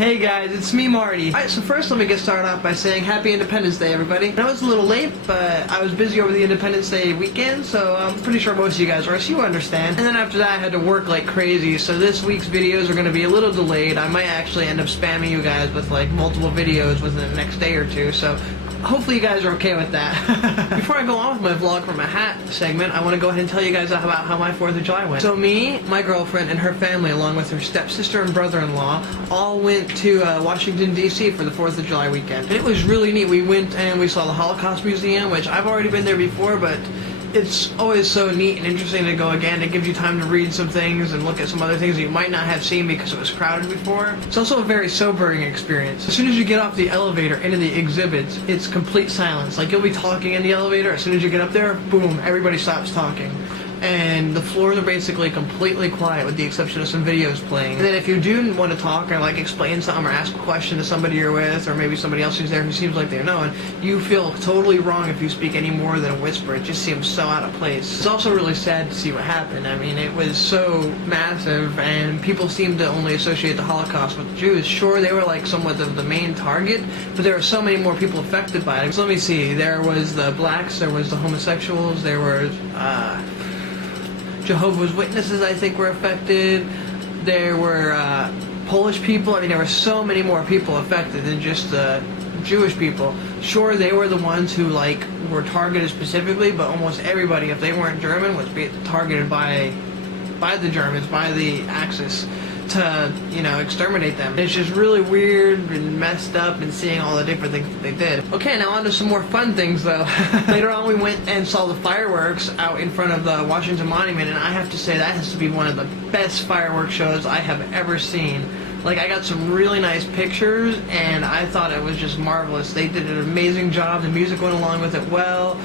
Hey guys, it's me, Marty. Alright, so first let me get started off by saying Happy Independence Day, everybody. I know it's a little late, but I was busy over the Independence Day weekend, so I'm pretty sure most of you guys are, so you understand. And then after that, I had to work like crazy, so this week's videos are going to be a little delayed. I might actually end up spamming you guys with like multiple videos within the next day or two, so hopefully you guys are okay with that. Before I go on with my vlog from a hat segment, I want to go ahead and tell you guys about how my 4th of July went. So me, my girlfriend, and her family, along with her stepsister and brother-in-law, all went to Washington, D.C. for the 4th of July weekend. And it was really neat. We went and we saw the Holocaust Museum, which I've already been there before, but it's always so neat and interesting to go again. It gives you time to read some things and look at some other things that you might not have seen because it was crowded before. It's also a very sobering experience. As soon as you get off the elevator into the exhibits, it's complete silence. Like, you'll be talking in the elevator, as soon as you get up there, boom, everybody stops talking. And the floors are basically completely quiet with the exception of some videos playing. And then if you do want to talk or like explain something or ask a question to somebody you're with, or maybe somebody else who's there who seems like they know it, you feel totally wrong if you speak any more than a whisper. It just seems so out of place. It's also really sad to see what happened. I mean, it was so massive and people seem to only associate the Holocaust with Jews. Sure, they were like somewhat of the main target, but there were so many more people affected by it. So let me see, there was the blacks, there was the homosexuals, there were Jehovah's Witnesses, I think, were affected. There were Polish people. I mean, there were so many more people affected than just the Jewish people. Sure, they were the ones who like were targeted specifically, but almost everybody, if they weren't German, was being targeted by the Germans, by the Axis, to, you know, exterminate them. It's just really weird and messed up and seeing all the different things that they did. Okay, now on to some more fun things though. Later on we went and saw the fireworks out in front of the Washington Monument, and I have to say that has to be one of the best fireworks shows I have ever seen. Like, I got some really nice pictures and I thought it was just marvelous. They did an amazing job, the music went along with it well,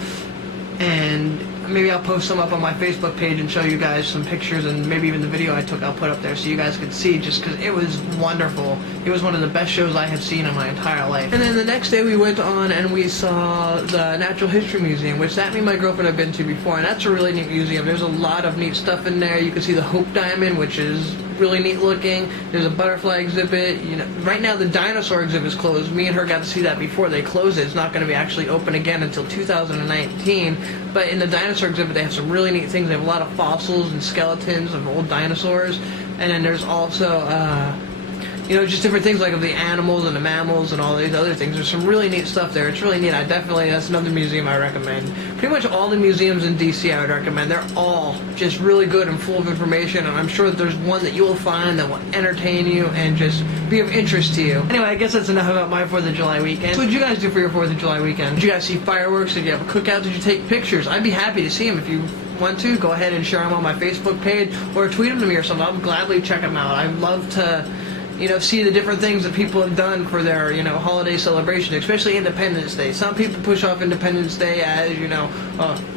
and maybe I'll post some up on my Facebook page and show you guys some pictures, and maybe even the video I took I'll put up there so you guys can see, just because it was wonderful. It was one of the best shows I have seen in my entire life. And then the next day we went on and we saw the Natural History Museum, which that me and my girlfriend have been to before, and that's a really neat museum. There's a lot of neat stuff in there. You can see the Hope Diamond, which is really neat looking. There's a butterfly exhibit. You know, right now the dinosaur exhibit is closed. Me and her got to see that before they closed it. It's not going to be actually open again until 2019. But in the dinosaur exhibit, they have some really neat things. They have a lot of fossils and skeletons of old dinosaurs. And then there's also, you know, just different things like of the animals and the mammals and all these other things. There's some really neat stuff there. It's really neat. That's another museum I recommend. Pretty much all the museums in DC I would recommend. They're all just really good and full of information, and I'm sure that there's one that you will find that will entertain you and just be of interest to you. Anyway, I guess that's enough about my 4th of July weekend. So what did you guys do for your 4th of July weekend? Did you guys see fireworks? Did you have a cookout? Did you take pictures? I'd be happy to see them. If you want to, go ahead and share them on my Facebook page or tweet them to me or something. I'll gladly check them out. I'd love to, you know, see the different things that people have done for their, you know, holiday celebration, especially Independence Day. Some people push off Independence Day as, you know,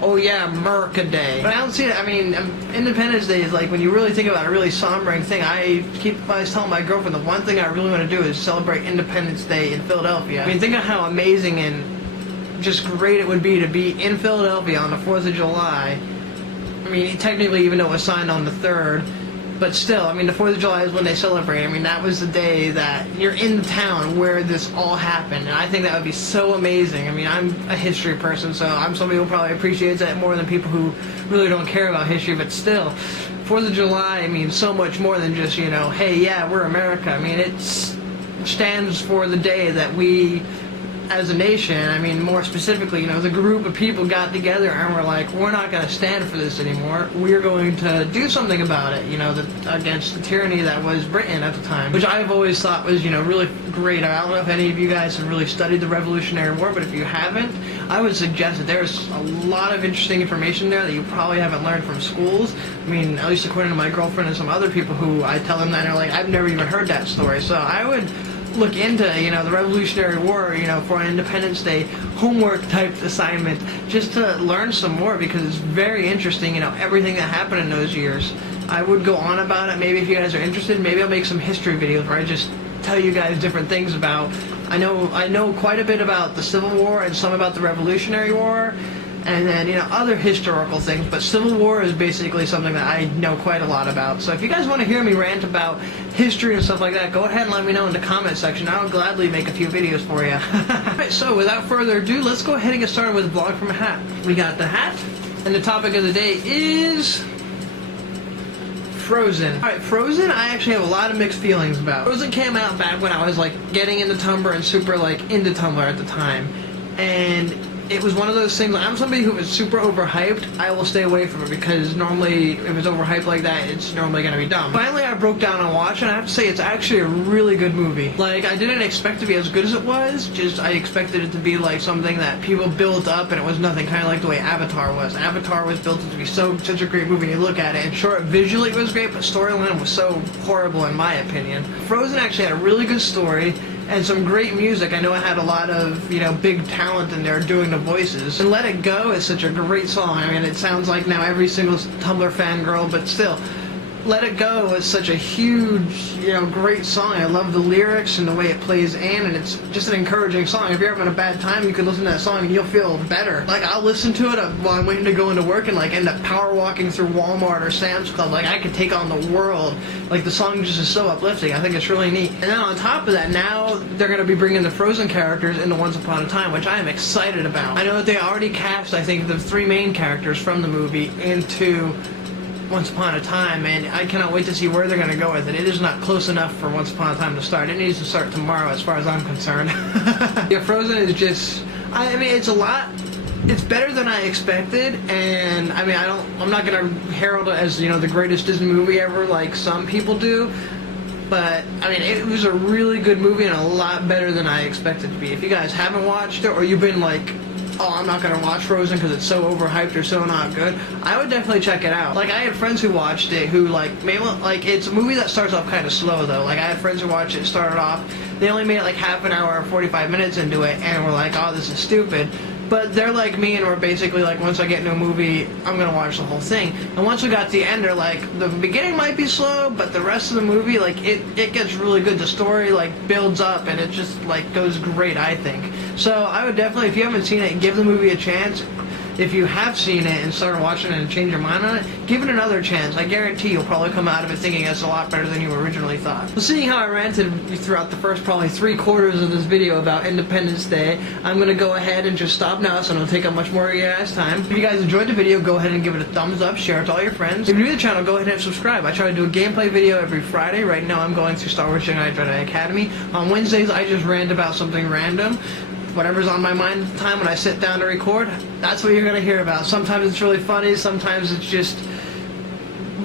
oh yeah, America Day. But I don't see it. I mean, Independence Day is like, when you really think about it, a really sombering thing. I was telling my girlfriend the one thing I really want to do is celebrate Independence Day in Philadelphia. I mean, think of how amazing and just great it would be to be in Philadelphia on the 4th of July. I mean, technically, even though it was signed on the 3rd, but still, I mean, the 4th of July is when they celebrate. I mean, that was the day that you're in the town where this all happened, and I think that would be so amazing. I mean, I'm a history person, so I'm somebody who probably appreciates that more than people who really don't care about history, but still, 4th of July, I mean, so much more than just, you know, hey, yeah, we're America. I mean, it stands for the day that we, as a nation, I mean, more specifically, you know, the group of people got together and were like, we're not going to stand for this anymore. We're going to do something about it, you know, against the tyranny that was Britain at the time, which I've always thought was, you know, really great. I don't know if any of you guys have really studied the Revolutionary War, but if you haven't, I would suggest that there's a lot of interesting information there that you probably haven't learned from schools. I mean, at least according to my girlfriend and some other people who I tell them that, and they're like, I've never even heard that story. So I would look into, you know, the Revolutionary War, you know, for an Independence Day homework type assignment, just to learn some more, because it's very interesting, you know, everything that happened in those years. I would go on about it. Maybe if you guys are interested, maybe I'll make some history videos where I just tell you guys different things about. I know quite a bit about the Civil War and some about the Revolutionary War, and then, other historical things. But Civil War is basically something that I know quite a lot about. So if you guys want to hear me rant about history and stuff like that, go ahead and let me know in the comment section. I'll gladly make a few videos for you. Alright, so without further ado, let's go ahead and get started with a vlog from a hat. We got the hat, and the topic of the day is Frozen. Alright, Frozen I actually have a lot of mixed feelings about. Frozen came out back when I was getting into Tumblr and super into Tumblr at the time. And it was one of those things, I'm somebody who is super overhyped. I will stay away from it because normally if it's overhyped like that, it's normally going to be dumb. Finally I broke down and watched, and I have to say it's actually a really good movie. I didn't expect it to be as good as it was, just I expected it to be something that people built up and it was nothing, kind of like the way Avatar was. Avatar was built up to be such a great movie. You look at it and sure, visually it was great, but storyline was so horrible in my opinion. Frozen actually had a really good story and some great music. I know it had a lot of, big talent in there doing the voices. And Let It Go is such a great song. I mean, it sounds like now every single Tumblr fangirl, but still, Let It Go is such a huge, great song. I love the lyrics and the way it plays in, and it's just an encouraging song. If you're having a bad time, you can listen to that song and you'll feel better. I'll listen to it while I'm waiting to go into work and end up power walking through Walmart or Sam's Club. I could take on the world. The song just is so uplifting. I think it's really neat. And then on top of that, now they're going to be bringing the Frozen characters into Once Upon a Time, which I am excited about. I know that they already cast, I think, the 3 main characters from the movie into Once Upon a Time, and I cannot wait to see where they're going to go with it. It is not close enough for Once Upon a Time to start. It needs to start tomorrow as far as I'm concerned. Yeah, Frozen is just, it's a lot. It's better than I expected, and I'm not going to herald it as, the greatest Disney movie ever like some people do, but it was a really good movie and a lot better than I expected to be. If you guys haven't watched it, or you've been oh, I'm not going to watch Frozen because it's so overhyped or so not good, I would definitely check it out. I had friends who watched it who, it's a movie that starts off kind of slow, though. I had friends who watched it, started off, they only made half an hour or 45 minutes into it, and were oh, this is stupid. But they're like me, and we're basically once I get into a movie, I'm going to watch the whole thing. And once we got to the end, they're the beginning might be slow, but the rest of the movie, it gets really good. The story, builds up, and it just, goes great, I think. So I would definitely, if you haven't seen it, give the movie a chance. If you have seen it and started watching it and changed your mind on it, give it another chance. I guarantee you'll probably come out of it thinking it's a lot better than you originally thought. Well, seeing how I ranted throughout the first probably 3/4 of this video about Independence Day, I'm going to go ahead and just stop now so I don't take up much more of your guys' time. If you guys enjoyed the video, go ahead and give it a thumbs up, share it to all your friends. If you're new to the channel, go ahead and subscribe. I try to do a gameplay video every Friday. Right now I'm going through Star Wars Jedi Academy. On Wednesdays, I just rant about something random. Whatever's on my mind at the time when I sit down to record, that's what you're going to hear about. Sometimes it's really funny, sometimes it's just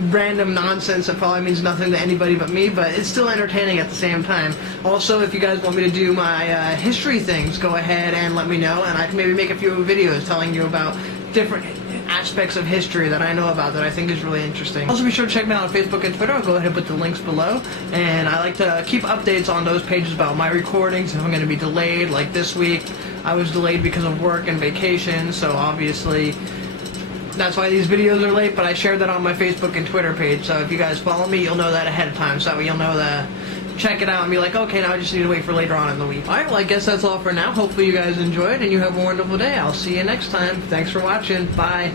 random nonsense that probably means nothing to anybody but me, but it's still entertaining at the same time. Also, if you guys want me to do my history things, go ahead and let me know, and I can maybe make a few videos telling you about different aspects of history that I know about that I think is really interesting. Also, be sure to check me out on Facebook and Twitter. I'll go ahead and put the links below, and I like to keep updates on those pages about my recordings. If I'm going to be delayed, like this week I was delayed because of work and vacation, so obviously that's why these videos are late, but I shared that on my Facebook and Twitter page, so if you guys follow me, you'll know that ahead of time, so that way you'll know that, check it out and be okay, now I just need to wait for later on in the week. Alright, well, I guess that's all for now. Hopefully you guys enjoyed and you have a wonderful day. I'll see you next time. Thanks for watching. Bye.